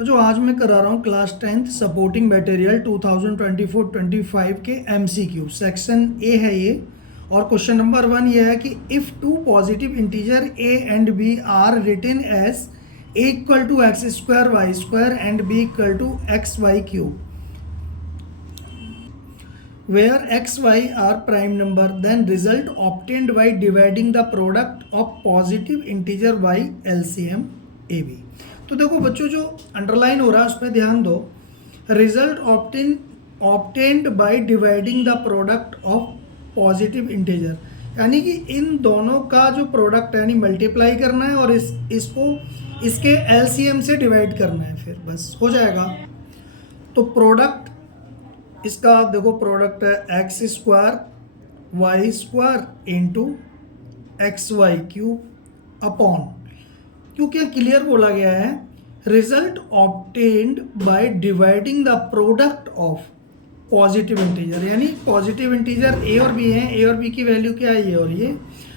तो जो आज मैं करा रहा हूँ क्लास 10th सपोर्टिंग मटेरियल 2024-25 के MCQ सेक्शन ए है ये। और क्वेश्चन नंबर 1 ये है कि if two positive integer a and b are written as a equal to x square y square and b equal to x y cube where x y are prime number then result obtained by dividing the product of positive integer y LCM AB। तो देखो बच्चों, जो underline हो रहा है उस पर ध्यान दो। Result obtained by dividing the product of positive integer, यानी कि इन दोनों का जो प्रोडक्ट है यानी मल्टीप्लाई करना है और इसको इसके LCM से डिवाइड करना है, फिर बस हो जाएगा। तो प्रोडक्ट इसका देखो, प्रोडक्ट है x square y square into x y cube upon, क्योंकि क्लियर बोला गया है result obtained by dividing the product of positive integer, यानी पॉजिटिव इंटीजर ए और बी हैं, ए और बी की वैल्यू क्या है, ये और ये,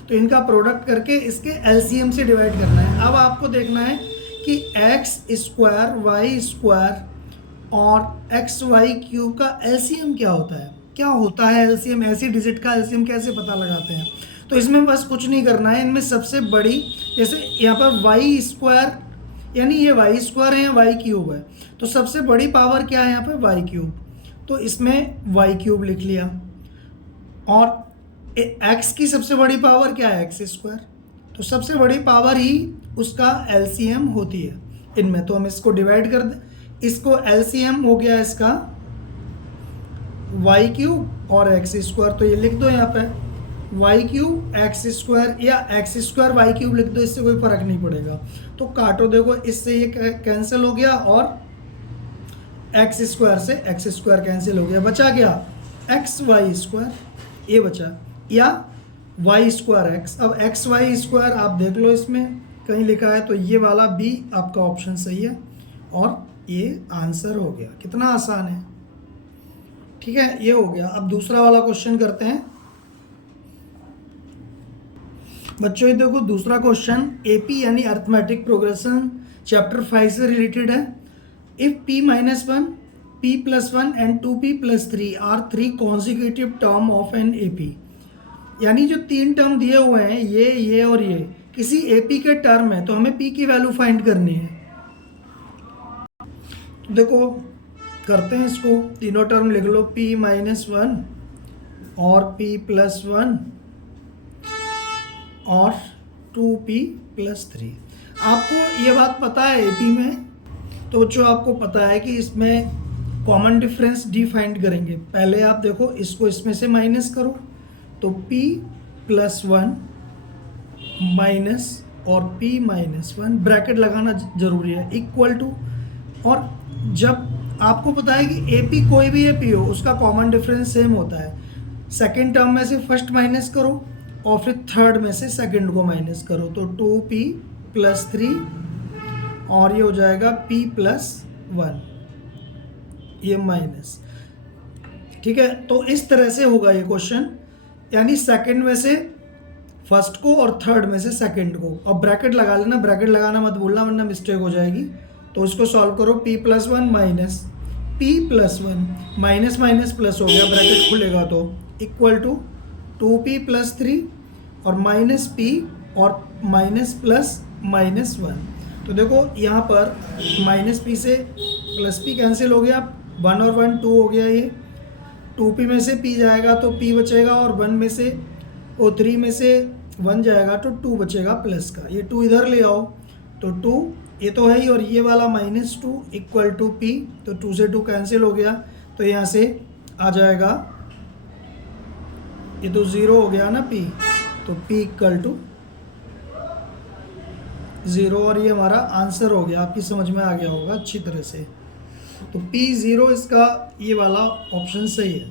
तो इनका प्रोडक्ट करके इसके एलसीएम से डिवाइड करना है। अब आपको देखना है कि एक्स स्क्वायर वाई स्क्वायर और एक्स वाई क्यूब का एलसीएम क्या होता है, क्या होता है एलसीएम, ऐसी डिजिट का एलसीएम कैसे पता लगाते हैं। तो इसमें बस कुछ नहीं करना है, इनमें सबसे बड़ी, जैसे यहाँ पर वाई स्क्वायर यानी ये वाई स्क्वायर है या वाई क्यूब है, तो सबसे बड़ी पावर क्या है यहाँ पर वाई क्यूब, तो इसमें वाई क्यूब लिख लिया। और एक्स की सबसे बड़ी पावर क्या है, एक्स स्क्वायर, तो सबसे बड़ी पावर ही उसका एलसीएम होती है इनमें। तो हम इसको डिवाइड कर दें, इसको एलसीएम हो गया इसका वाई क्यूब और एक्स स्क्वायर, तो ये लिख दो यहाँ पे वाई क्यूब एक्स स्क्वायर या एक्स स्क्वायर वाई क्यूब लिख दो, इससे कोई फर्क नहीं पड़ेगा। तो काटो, देखो इससे ये कैंसिल हो गया और एक्स स्क्वायर से एक्स स्क्वायर कैंसिल हो गया, बचा क्या एक्स वाई स्क्वायर, ये बचा, या वाई स्क्वायर एक्स। अब एक्स वाई स्क्वायर आप देख लो इसमें कहीं लिखा है, तो ये वाला बी आपका ऑप्शन सही है और ये आंसर हो गया। कितना आसान है, ठीक है, ये हो गया। अब दूसरा वाला क्वेश्चन करते हैं बच्चों। ये देखो दूसरा क्वेश्चन एपी यानी अर्थमेटिक प्रोग्रेशन चैप्टर 5 से रिलेटेड है। If p minus 1 p plus 1 and 2p plus 3 are 3 consecutive term of an AP, यानी जो 3 टर्म दिए हुए हैं ये और ये किसी एपी के टर्म है, तो हमें p की वैल्यू फाइंड करनी है। देखो करते हैं इसको, तीनों टर्म लिख लो, p माइनस 1 और p प्लस 1 और 2p प्लस 3। आपको ये बात पता है एपी में, तो जो आपको पता है कि इसमें कॉमन डिफरेंस डी फाइंड करेंगे। पहले आप देखो इसको इसमें से माइनस करो, तो p प्लस 1 माइनस और p माइनस 1 ब्रैकेट लगाना जरूरी है इक्वल टू, और जब आपको पता है कि एपी कोई भी एपी हो उसका कॉमन डिफरेंस सेम होता है, सेकंड टर्म में से फर्स्ट माइनस करो और फिर थर्ड में से सेकंड को माइनस करो, तो 2p प्लस 3 और ये हो जाएगा p प्लस 1, ये माइनस, ठीक है। तो इस तरह से होगा ये क्वेश्चन, यानी सेकंड में से फर्स्ट को और थर्ड में से सेकंड को, और ब्रैकेट लगा लेना, ब्रैकेट लगाना मत भूलना वरना मिस्टेक हो जाएगी। तो इसको सॉल्व करो, p plus 1 minus p plus 1 minus minus plus हो गया, ब्रैकेट खुलेगा तो इक्वल टू 2p प्लस 3 और माइनस p और माइनस प्लस माइनस 1। तो देखो यहाँ पर माइनस p से प्लस p कैंसिल हो गया, 1 और 1 2 हो गया, ये 2p में से p जाएगा तो p बचेगा, और 1 में से 3 में से 1 जाएगा तो 2 बचेगा प्लस का, ये 2 इधर ले आओ तो 2 ये तो है ही, और ये वाला माइनस 2 इक्वल टू p, तो 2 से 2 कैंसिल हो गया, तो यहाँ से आ जाएगा, ये तो 0 हो गया ना p, तो p इक्वल टू 0, और ये हमारा आंसर हो गया। आपकी समझ में आ गया होगा अच्छी तरह से, तो p 0 इसका ये वाला ऑप्शन सही है,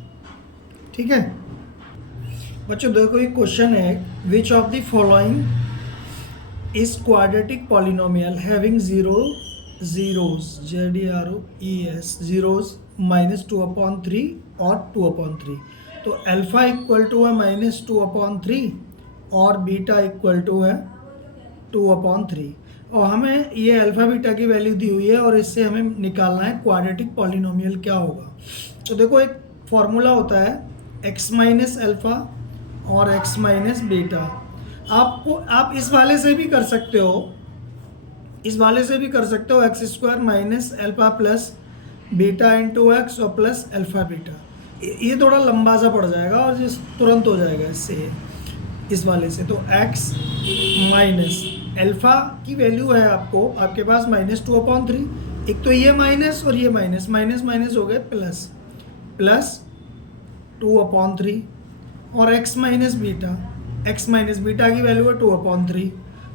ठीक है बच्चों। देखो एक क्वेश्चन है, which of the following is quadratic polynomial having zeros ZEROES zeros minus 2/3 और 2/3। तो अल्फा इक्वल टू है माइनस 2/3 और बीटा इक्वल टू है 2/3। और हमें ये अल्फ़ा बीटा की वैल्यू दी हुई है और इससे हमें निकालना है क्वाड्रेटिक पॉलिनोमियल क्या होगा। तो देखो एक फॉर्मूला होता है x माइनस अल्फ़ा और x माइनस बीटा। आप इस वाले से भी कर सकते हो, इस वाले से भी कर सकते हो, x square minus alpha plus beta into x और प्लस अल्फ़ा बीटा। ये थोड़ा लंबा सा पड़ जाएगा और जिस तुरंत हो जाएगा इससे, इस वाले से। तो x माइनस अल्फ़ा की वैल्यू है आपके पास -2/3। एक तो ये माइनस और ये माइनस, माइनस माइनस हो गए प्लस, प्लस 2/3 और x माइनस बीटा की वैल्यू है 2/3,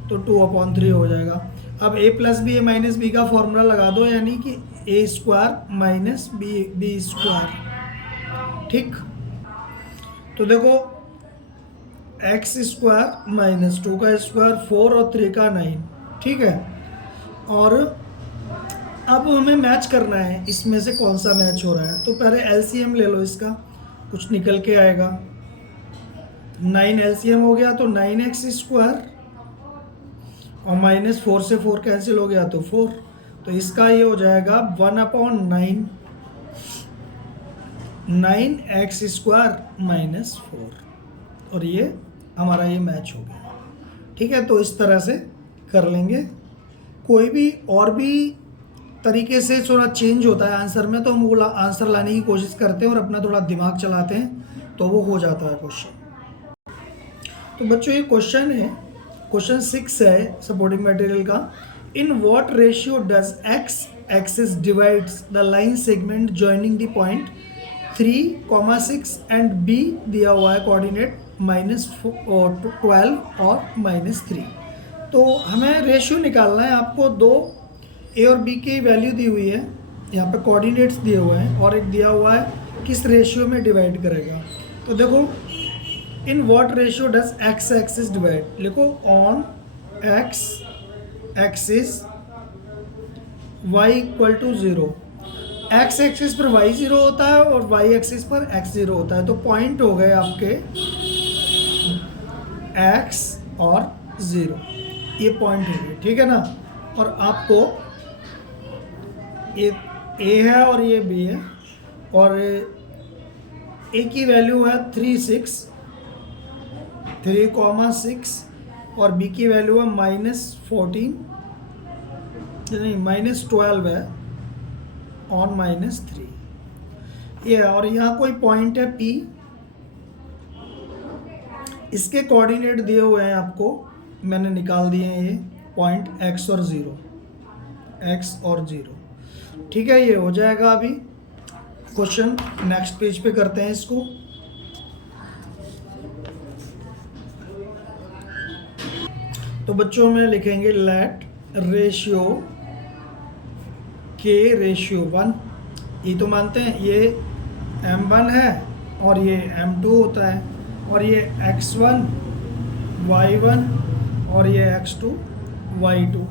तो 2/3 हो जाएगा। अब a plus b, a minus b का फॉर्मूला लगा दो, यानी कि a square minus b square. ठीक, तो देखो एक्स स्क्वायर माइनस 2 का स्क्वायर 4 और 3 का 9, ठीक है। और अब हमें मैच करना है, इसमें से कौन सा मैच हो रहा है। तो पहले एलसीएम ले लो इसका, कुछ निकल के आएगा। 9 एलसीएम हो गया तो 9x स्क्वायर और -4 से 4 कैंसिल हो गया तो 4, तो इसका ये हो जाएगा 1/9, 9x स्क्वायर माइनस 4, और ये हमारा ये मैच हो गया। ठीक है, तो इस तरह से कर लेंगे। कोई भी और भी तरीके से थोड़ा चेंज होता है आंसर में, तो हम वो आंसर लाने की कोशिश करते हैं और अपना थोड़ा दिमाग चलाते हैं, तो वो हो जाता है क्वेश्चन। तो बच्चों ये क्वेश्चन है, क्वेश्चन 6 है सपोर्टिंग मटेरियल का। In what ratio does x axis divides the line segment joining the point 3,6 and b दिया हुआ है कोऑर्डिनेट -12 और -3। तो हमें रेशियो निकालना है। आपको दो ए और बी की वैल्यू दी हुई है, यहाँ पे कोऑर्डिनेट्स दिए हुए हैं, और एक दिया हुआ है किस रेशियो में डिवाइड करेगा। तो देखो in what ratio does x axis divide, लिखो on x axis y equal to 0। X axis पर y 0 होता है और y एक्सिस पर x 0 होता है। तो पॉइंट हो गए आपके x और 0, ये पॉइंट हो गए, ठीक है ना। और आपको ये a है और ये b है, और a की वैल्यू है 3,6 और b की वैल्यू है -14 नहीं -12 है और -3 ये, और यहाँ कोई पॉइंट है P, इसके कोऑर्डिनेट दिए हुए हैं आपको, मैंने निकाल दिए हैं ये पॉइंट x और 0। ठीक है, ये हो जाएगा। अभी क्वेश्चन नेक्स्ट पेज पे करते हैं इसको। तो बच्चों में लिखेंगे लेट रेशियो के रेशियो 1, ये तो मानते हैं ये m1 है और ये m2 होता है, और ये x1 y1 और ये x2 y2।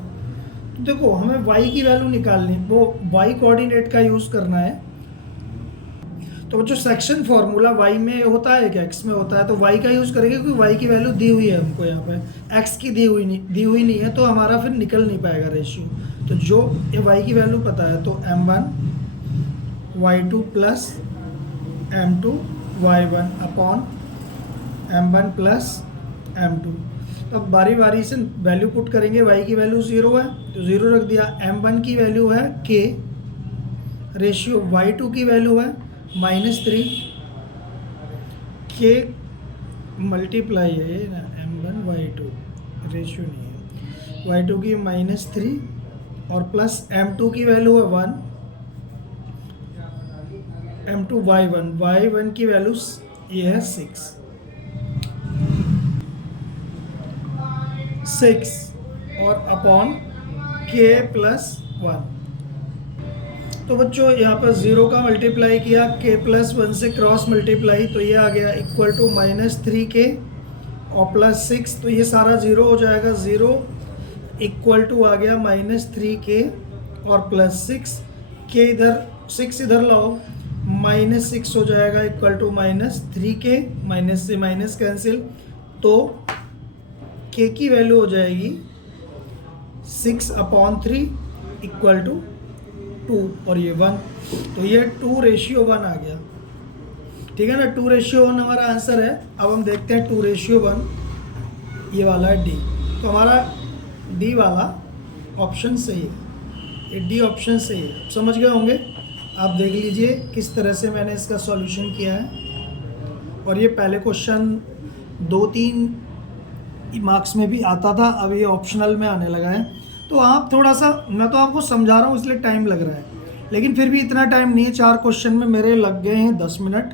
तो देखो हमें y की वैल्यू निकालनी, वो y कोऑर्डिनेट का यूज़ करना है। तो जो सेक्शन फार्मूला y में होता है कि x में होता है, तो y का यूज़ करेंगे क्योंकि y की वैल्यू दी हुई है हमको, यहाँ पे x की दी हुई नहीं है, तो हमारा फिर निकल नहीं पाएगा रेशियो। तो जो ये y की वैल्यू पता है, तो m1 y2 plus m2 y1 upon m1 plus m2। तो अब बारी बारी से वैल्यू पुट करेंगे। y की वैल्यू 0 है तो 0 रख दिया, m1 की वैल्यू है k, रेशियो y2 की वैल्यू है -3, k मल्टीप्लाई है ना m1 y2, रेशियो नहीं है, y2 की -3 और प्लस m2 की वैल्यू है 1, m2 y1 की वैल्यू ये है 6 और अपॉन k प्लस 1। तो बच्चों यहाँ पर 0 का मल्टीप्लाई किया k प्लस 1 से क्रॉस मल्टीप्लाई, तो ये आ गया इक्वल टू -3k और प्लस 6, तो ये सारा 0 हो जाएगा। 0 इक्वल टू आ गया -3k और प्लस 6, k इधर 6 इधर लाओ, -6 हो जाएगा इक्वल टू -3k, माइनस से माइनस कैंसिल, तो k की वैल्यू हो जाएगी 6/3 इक्वल टू 2 और ये 1, तो ये 2:1 आ गया। ठीक है ना, 2:1 हमारा आंसर है। अब हम देखते हैं 2:1, ये वाला है डी। तो हमारा डी वाला ऑप्शन सही है, ये डी ऑप्शन सही है। समझ गए होंगे, आप देख लीजिए किस तरह से मैंने इसका सॉल्यूशन किया है। और ये पहले क्वेश्चन 2-3 मार्क्स में भी आता था, अब ये ऑप्शनल में आने लगा है। तो आप थोड़ा सा, मैं तो आपको समझा रहा हूँ इसलिए टाइम लग रहा है, लेकिन फिर भी इतना टाइम नहीं है। 4 क्वेश्चन में मेरे लग गए हैं 10 मिनट,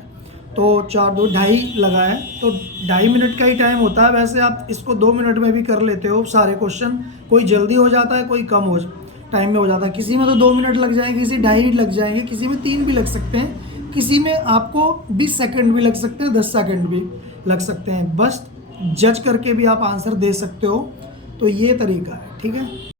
तो 4 2 2.5 लगा है, तो 2.5 मिनट का ही टाइम होता है। वैसे आप इसको 2 मिनट में भी कर लेते हो सारे क्वेश्चन, कोई जल्दी हो जाता है, कोई कम हो टाइम में हो जाता है। किसी में तो 2 मिनट लग जाएंगे, किसी 2.5 लग जाएंगे, किसी में 3 भी लग सकते हैं, किसी में आपको 20 सेकंड भी लग सकते हैं, 10 सेकंड भी लग सकते हैं। बस जज करके भी आप आंसर दे सकते हो। तो ये तरीका है, ठीक है।